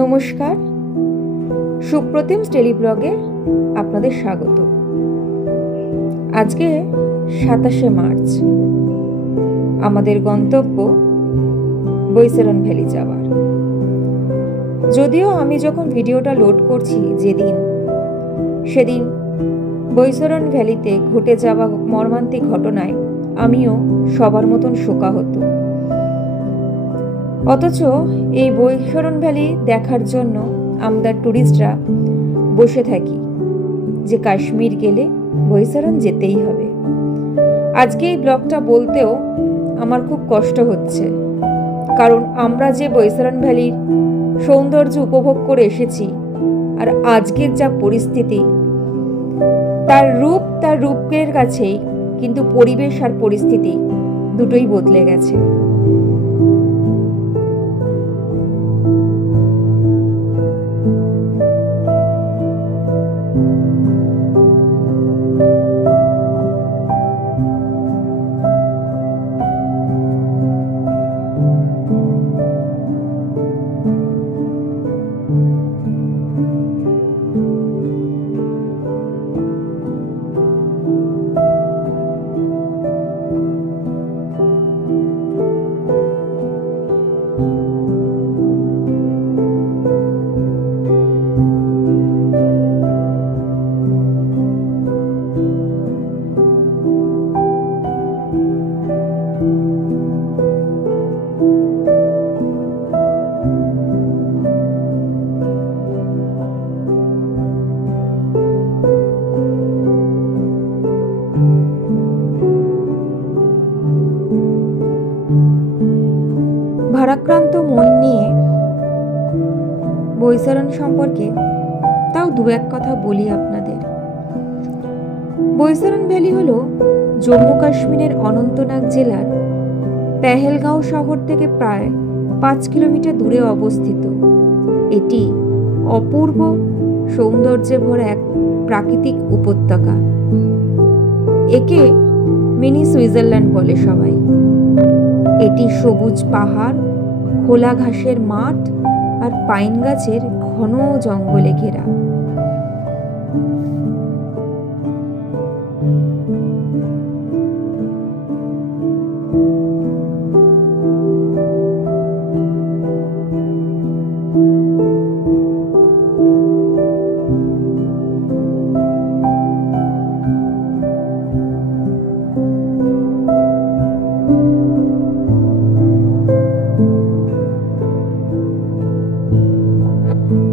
নমস্কার, সুপ্রতিম টেলি ব্লগে আপনাদের স্বাগত। আজকে ২৭শে মার্চ, আমাদের গন্তব্য বৈশরণ ভ্যালি যাওয়ার। যদিও আমি যখন ভিডিওটা লোড করছি সেদিন বৈশরণ ভ্যালিতে ঘটে যাওয়া মর্মান্তিক ঘটনায় আমিও সবার মতন শোকাহত। অথচ এই বৈশরণ ভ্যালি দেখার জন্য আমরা ট্যুরিস্টরা বসে থাকি যে কাশ্মীর গেলে বৈশরণ যেতেই হবে। আজকে এই ব্লগটা বলতেও আমার খুব কষ্ট হচ্ছে, কারণ আমরা যে বৈশরণ ভ্যালির সৌন্দর্য উপভোগ করে এসেছি, আর আজকের যা পরিস্থিতি, তার রূপের কাছেই কিন্তু পরিবেশ আর পরিস্থিতি দুটোই বদলে গেছে। ভারাক্রান্ত মন নিয়ে বৈশরণ সম্পর্কে তাও দু এক কথা বলি আপনাদের। বৈশরণ ভ্যালি হলো জম্মু কাশ্মীরের অনন্তনাগ জেলার পেহেলগাঁও শহর থেকে প্রায় ৫ কিলোমিটার দূরে অবস্থিত। এটি অপূর্ব সৌন্দর্যে ভরা এক প্রাকৃতিক উপত্যকা। একে মিনি সুইজারল্যান্ড বলে সবাই। এটি সবুজ পাহাড়, খোলা ঘাসের মাঠ আর পাইন গাছের ঘন জঙ্গলে ঘেরা।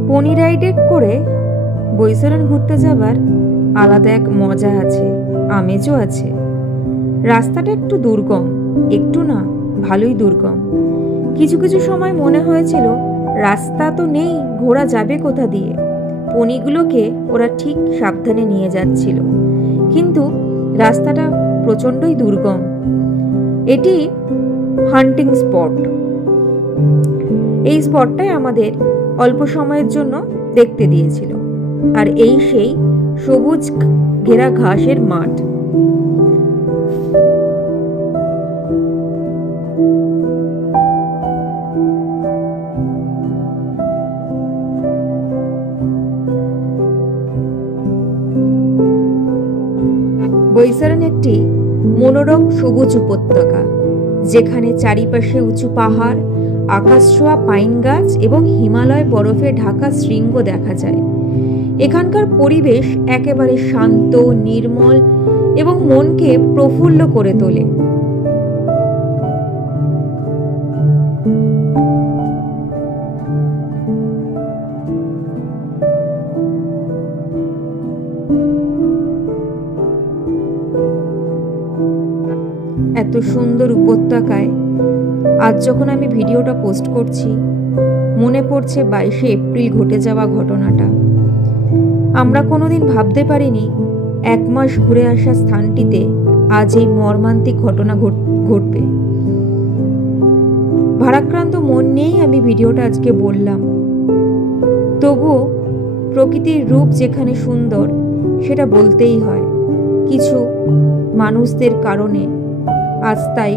পনি রাইডে করে বৈশরণ ঘুরতে যাবার আলাদা এক মজা আছে, আমেজও আছে। রাস্তাটা একটু দুর্গম, একটু না ভালোই দুর্গম। কিছু কিছু সময় মনে হয়েছিল রাস্তা তো নেই, ঘোড়া যাবে কোথা দিয়ে। পনিগুলোকে ওরা ঠিক সাবধানে নিয়ে যাচ্ছিল, কিন্তু রাস্তাটা প্রচণ্ডই দুর্গম। এটি হান্টিং স্পট। এই স্পটটাই আমাদের অল্প সময়ের জন্য দেখতে দিয়েছিল, আর এই সেই সবুজ ঘেরা ঘাসের মাঠ। বৈশরণ একটি মনোরম সবুজ উপত্যকা, যেখানে চারিপাশে উঁচু পাহাড়, আকাশ ছোঁয়া পাইন গাছ এবং হিমালয় বরফে ঢাকা শৃঙ্গ দেখা যায়। এখানকার পরিবেশ একেবারে শান্ত, নির্মল এবং মনকে প্রফুল্ল করে তোলে। এত সুন্দর উপত্যকায় আজ যখন আমি ভিডিওটা পোস্ট করছি, মনে পড়ছে 22শে এপ্রিল ঘটে যাওয়া ঘটনাটা। আমরা কোনোদিন ভাবতে পারিনি 1 মাস ঘুরে আসা স্থানটিতে আজ এই মর্মান্তিক ঘটনা ঘটবে। ভারাক্রান্ত মন নিয়েই আমি ভিডিওটা আজকে বললাম। তবুও প্রকৃতির রূপ যেখানে সুন্দর, সেটা বলতেই হয়। কিছু মানুষদের কারণে আজ তাই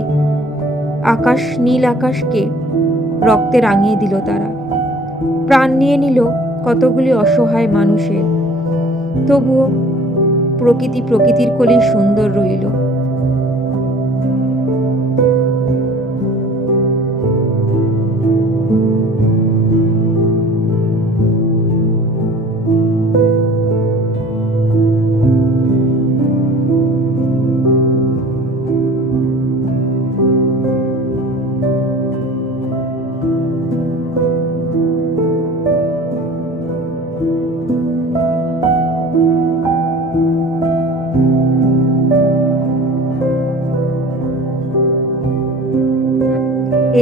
নীল আকাশকে রক্তে রাঙিয়ে দিল তারা। প্রাণ নিয়ে নিল কতগুলি অসহায় মানুষের, তবুও প্রকৃতির কোলেই সুন্দর রইল।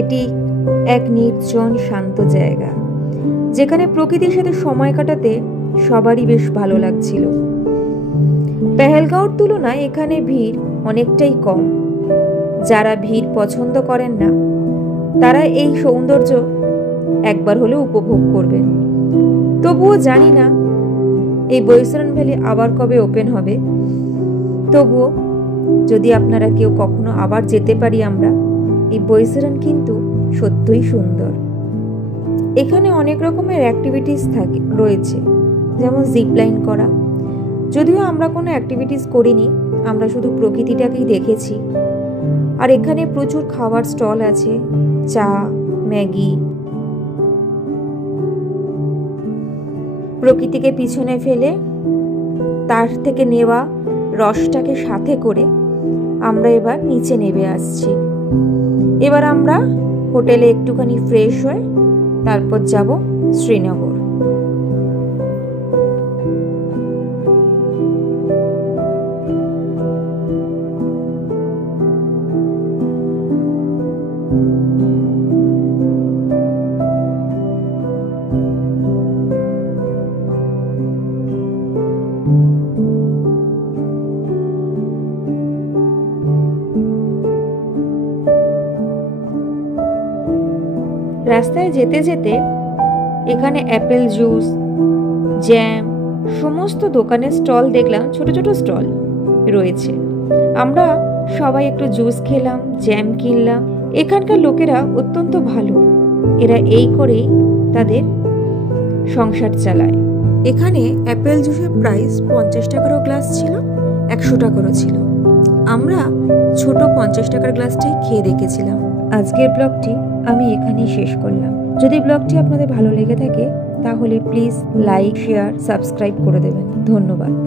এটি এক নির্জন শান্ত জায়গা, যেখানে প্রকৃতির সাথে সময় কাটাতে সবারই বেশ ভালো লাগছিল। পেহেলগাঁওর তুলনায় এখানে ভিড় অনেকটাই কম। যারা ভিড় পছন্দ করেন না তারা এই সৌন্দর্য একবার হলেও উপভোগ করবেন। তবুও জানি না এই বৈশরণ ভ্যালি আবার কবে ওপেন হবে। তবুও যদি আপনারা কেউ কখনো আবার যেতে পারি আমরা, এই বৈশরণ কিন্তু সত্যই সুন্দর। এখানে অনেক রকমের অ্যাক্টিভিটিস রয়েছে, যেমন জিপলাইন করা। যদিও আমরা কোনো অ্যাক্টিভিটিস করিনি, আমরা শুধু প্রকৃতিটাকেই দেখেছি। আর এখানে প্রচুর খাবার স্টল আছে, চা, ম্যাগি। প্রকৃতিকে পিছনে ফেলে তার থেকে নেওয়া রসটাকে সাথে করে আমরা এবার নিচে নেমে আসছি। এবার আমরা হোটেলে একটুখানি ফ্রেশ হয়ে তারপর যাব শ্রীনগর। রাস্তায় যেতে যেতে এখানে অ্যাপেল জুস, জ্যাম, সমস্ত দোকানের স্টল দেখলাম। ছোট ছোট স্টল রয়েছে। আমরা সবাই একটু জুস খেলাম, জ্যাম কিনলাম। এখানকার লোকেরা অত্যন্ত ভালো, এরা এই করেই তাদের সংসার চালায়। এখানে অ্যাপেল জুসের প্রাইস 50 টাকারও গ্লাস ছিল, 100 টাকারও ছিল। আমরা ছোট 50 টাকার গ্লাসটাই খেয়ে দেখেছিলাম। আজকের ব্লগটি আমি এখানেই শেষ করলাম। যদি ব্লগটি আপনাদের ভালো লেগে থাকে তাহলে প্লিজ লাইক, শেয়ার, সাবস্ক্রাইব করে দেবেন। ধন্যবাদ।